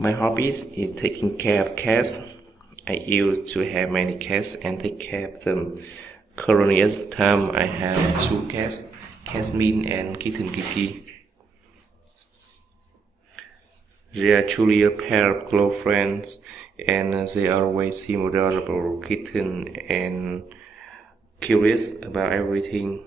My hobbies is taking care of cats. I used to have many cats and take care of them. Currently at the time I have two cats, Casmin and Kitten Kiki. They are truly a pair of close friends and they always seem adorable, kitten and curious about everything.